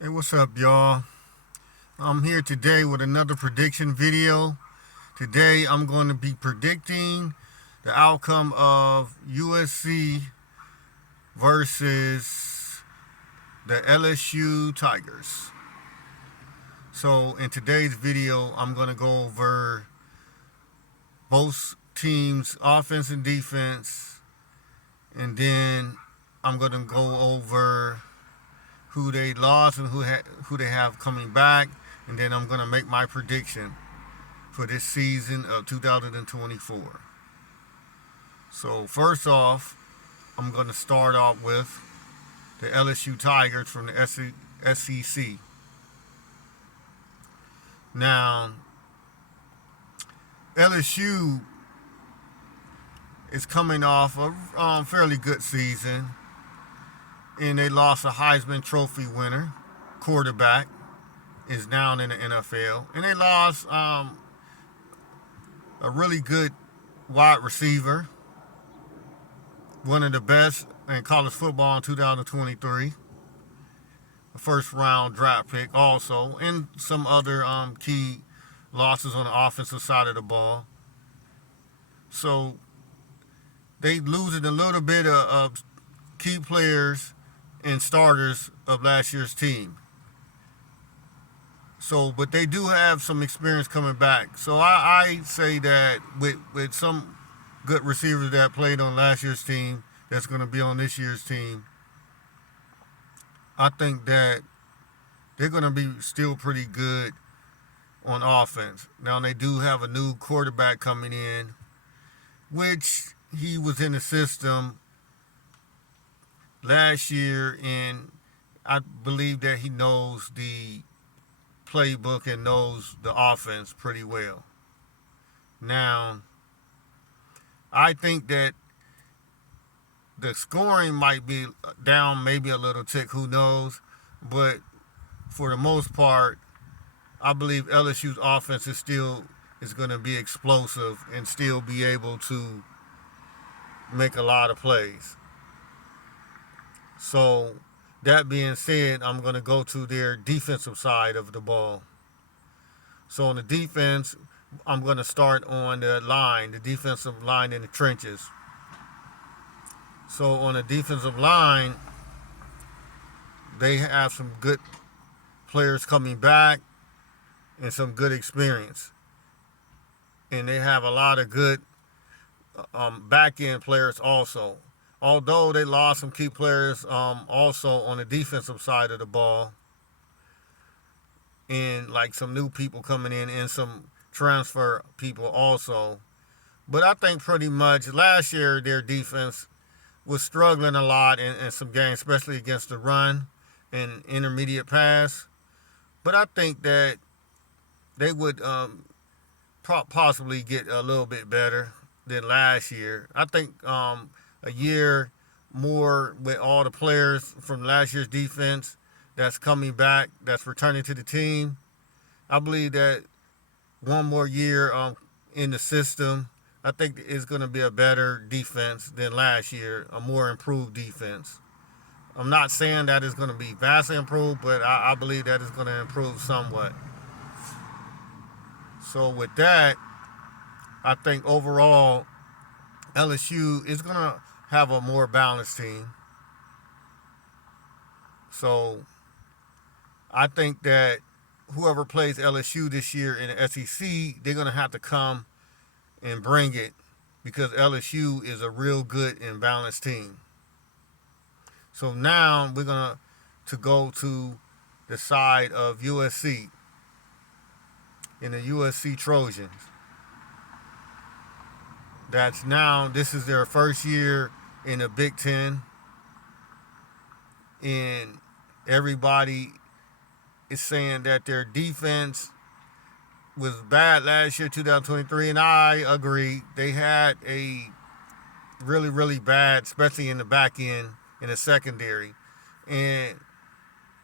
Hey, what's up, y'all? I'm here today with another prediction video. Today, I'm going to be predicting the outcome of USC versus the LSU Tigers. So, in today's video, I'm going to go over both teams' offense and defense, and then I'm going to go over who they lost and who they have coming back, and then I'm going to make my prediction for this season of 2024. So first off, I'm going to start off with the LSU Tigers from the SEC. Now, LSU is coming off a fairly good season, and they lost a Heisman Trophy winner, quarterback, is down in the NFL, and they lost a really good wide receiver, one of the best in college football in 2023, a first round draft pick also, and some other key losses on the offensive side of the ball. So they losing a little bit of key players and starters of last year's team. So, but they do have some experience coming back. So I say that with some good receivers that played on last year's team that's going to be on this year's team, I think that they're going to be still pretty good on offense. Now, they do have a new quarterback coming in, which he was in the system last year, and I believe that he knows the playbook and knows the offense pretty well. Now, I think that the scoring might be down maybe a little tick, who knows, but for the most part, I believe LSU's offense is going to be explosive and still be able to make a lot of plays. So, that being said, I'm going to go to their defensive side of the ball. So on the defense, I'm going to start on the defensive line in the trenches. So on the defensive line, they have some good players coming back and some good experience. And they have a lot of good back end players also. Although they lost some key players also on the defensive side of the ball, and like some new people coming in and some transfer people also. But I think pretty much last year their defense was struggling a lot in some games, especially against the run and intermediate pass. But I think that they would possibly get a little bit better than last year. I think a year more with all the players from last year's defense that's coming back, that's returning to the team. I believe that one more year in the system, I think it's going to be a better defense than last year, a more improved defense. I'm not saying that it's going to be vastly improved, but I believe that it's going to improve somewhat. So with that, I think overall LSU is going to have a more balanced team. So I think that whoever plays LSU this year in the SEC, they're going to have to come and bring it because LSU is a real good and balanced team. So now we're going to go to the side of USC in the USC Trojans. This is their first year in the Big Ten, and everybody is saying that their defense was bad last year, 2023, and I agree. They had a really, really bad, especially in the back end, in the secondary, and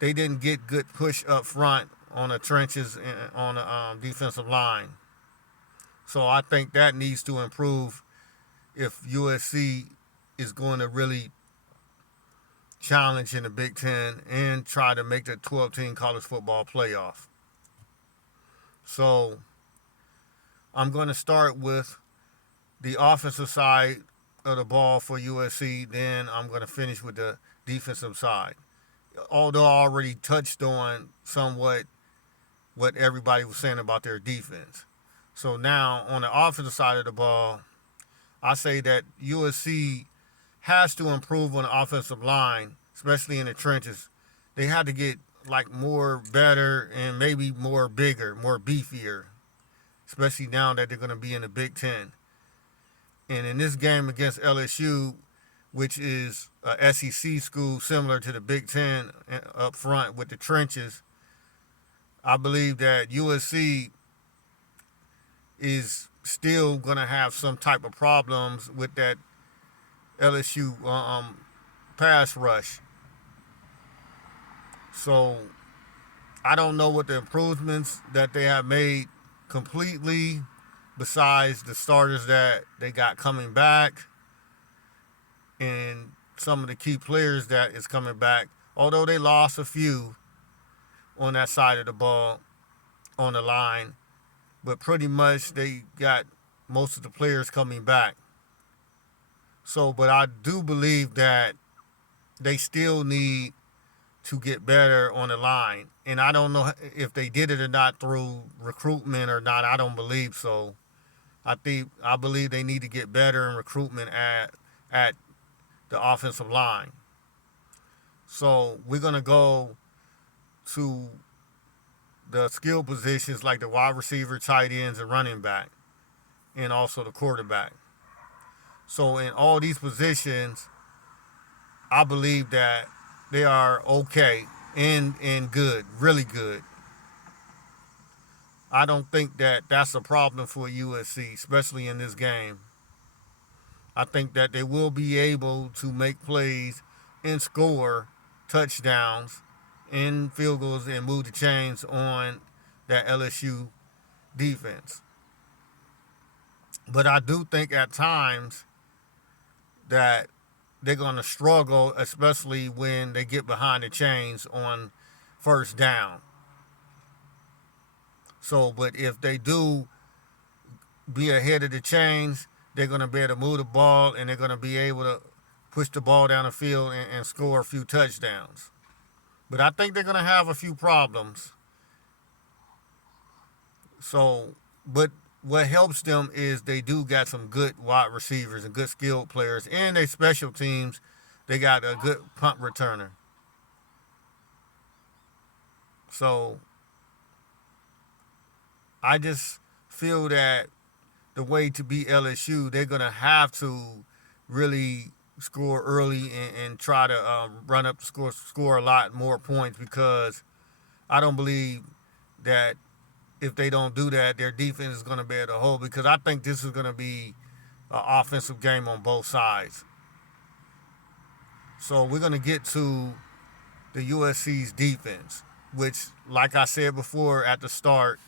they didn't get good push up front on the trenches and on the defensive line. So I think that needs to improve if USC is going to really challenge in the Big Ten and try to make the 12-team college football playoff. So I'm going to start with the offensive side of the ball for USC. Then I'm going to finish with the defensive side. Although I already touched on somewhat what everybody was saying about their defense. So now on the offensive side of the ball, I say that USC has to improve on the offensive line, especially in the trenches. They had to get like more better and maybe more bigger, more beefier, especially now that they're going to be in the Big Ten. And in this game against LSU, which is a SEC school similar to the Big Ten up front with the trenches, I believe that USC is still going to have some type of problems with that LSU pass rush. So I don't know what the improvements that they have made completely, besides the starters that they got coming back and some of the key players that is coming back. Although they lost a few on that side of the ball on the line, but pretty much they got most of the players coming back. So, but I do believe that they still need to get better on the line. And I don't know if they did it or not through recruitment or not. I don't believe so. I believe they need to get better in recruitment at the offensive line. So we're gonna go to the skill positions like the wide receiver, tight ends, and running back, and also the quarterback. So in all these positions, I believe that they are okay and good, really good. I don't think that that's a problem for USC, especially in this game. I think that they will be able to make plays and score touchdowns and field goals and move the chains on that LSU defense. But I do think at times that they're going to struggle, especially when they get behind the chains on first down. So, but if they do be ahead of the chains, they're going to be able to move the ball and they're going to be able to push the ball down the field and score a few touchdowns. But I think they're going to have a few problems. So, but what helps them is they do got some good wide receivers and good skilled players. And they special teams, they got a good punt returner. So, I just feel that the way to beat LSU, they're going to have to really score early and try to run up the score a lot more points, because I don't believe that if they don't do that, their defense is going to be able to hold, because I think this is going to be an offensive game on both sides. So we're going to get to the USC's defense, which, like I said before at the start,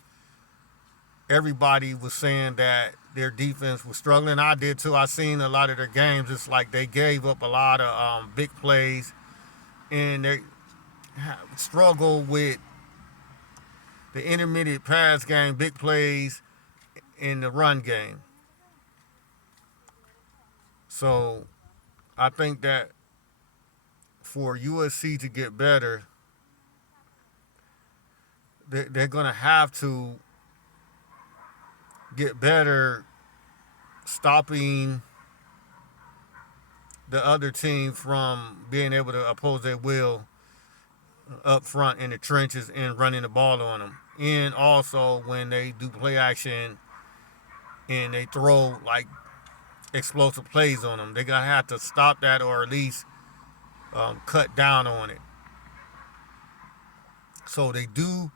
everybody was saying that their defense was struggling. I did too. I seen a lot of their games. It's like they gave up a lot of big plays, and they struggle with the intermediate pass game, big plays, in the run game. So I think that for USC to get better, they're going to have to get better stopping the other team from being able to oppose their will up front in the trenches and running the ball on them. And also when they do play action and they throw like explosive plays on them, they're going to have to stop that, or at least cut down on it. So they do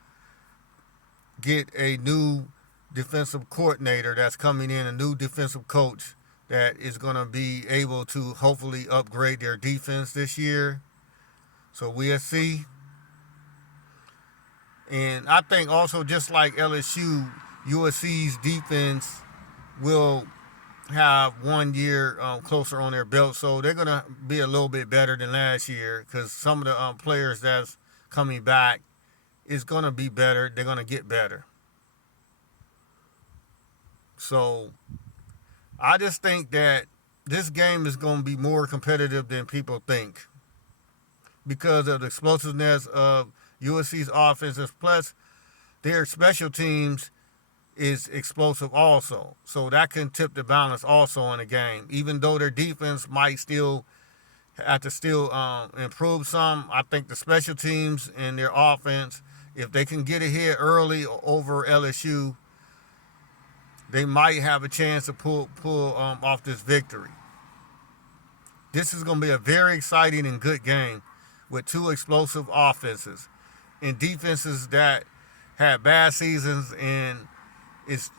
get a new defensive coordinator that's coming in, a new defensive coach that is going to be able to hopefully upgrade their defense this year. So we'll see. And I think also, just like LSU, USC's defense will have 1 year closer on their belt, so they're gonna be a little bit better than last year because some of the players that's coming back is gonna be better. They're gonna get better. So I just think that this game is gonna be more competitive than people think because of the explosiveness of USC's offenses. Plus, their special teams is explosive also. So that can tip the balance also in the game. Even though their defense might still have to improve some, I think the special teams and their offense, if they can get ahead early over LSU, they might have a chance to pull off this victory. This is going to be a very exciting and good game with two explosive offenses and defenses that had bad seasons and is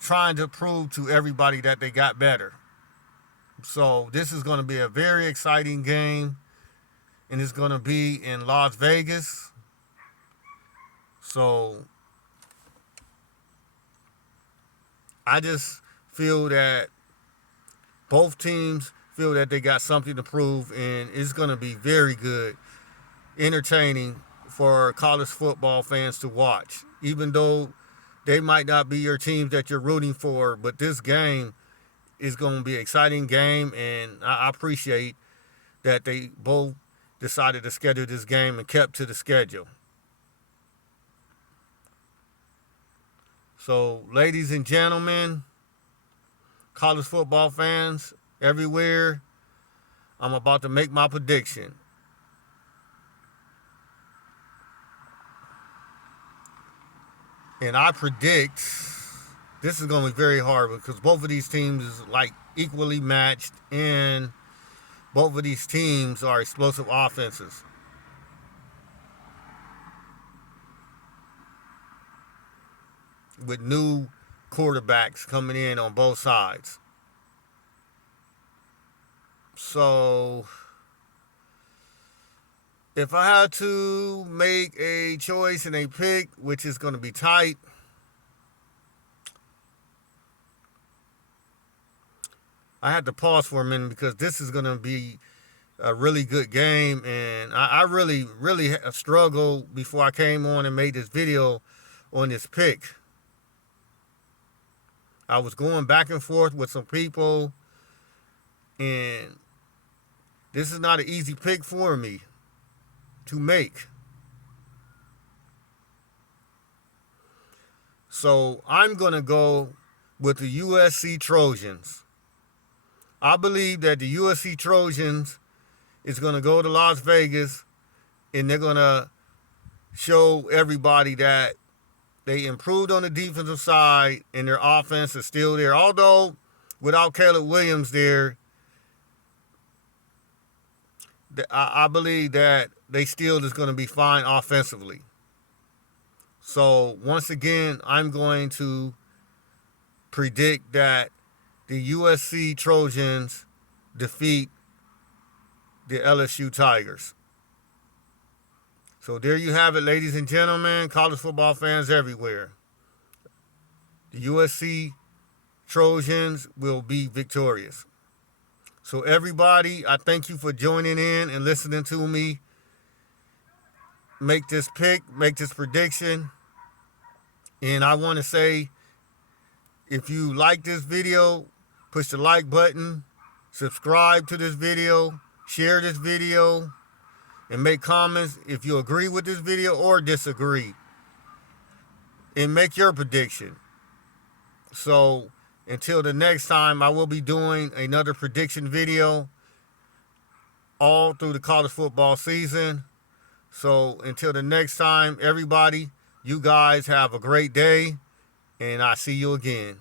trying to prove to everybody that they got better. So this is going to be a very exciting game, and it's going to be in Las Vegas. So I just feel that both teams feel that they got something to prove, and it's going to be very good, entertaining for college football fans to watch. Even though they might not be your teams that you're rooting for, but this game is going to be an exciting game, and I appreciate that they both decided to schedule this game and kept to the schedule. So, ladies and gentlemen, college football fans everywhere, I'm about to make my prediction. And I predict this is going to be very hard because both of these teams is like equally matched, and both of these teams are explosive offenses. With new quarterbacks coming in on both sides. So if I had to make a choice and a pick, which is going to be tight, I had to pause for a minute because this is going to be a really good game, and I really struggled before I came on and made this video on this pick. I was going back and forth with some people, and this is not an easy pick for me to make. So I'm going to go with the USC Trojans. I believe that the USC Trojans is going to go to Las Vegas, and they're going to show everybody that they improved on the defensive side and their offense is still there. Although without Caleb Williams there, I believe that they still is going to be fine offensively. So once again, I'm going to predict that the USC Trojans defeat the LSU Tigers. So there you have it, ladies and gentlemen, college football fans everywhere. The USC Trojans will be victorious. So everybody, I thank you for joining in and listening to me make this pick, make this prediction. And I want to say, if you like this video, push the like button, subscribe to this video, share this video, and make comments if you agree with this video or disagree. And make your prediction. So until the next time, I will be doing another prediction video all through the college football season. So until the next time, everybody, you guys have a great day, and I'll see you again.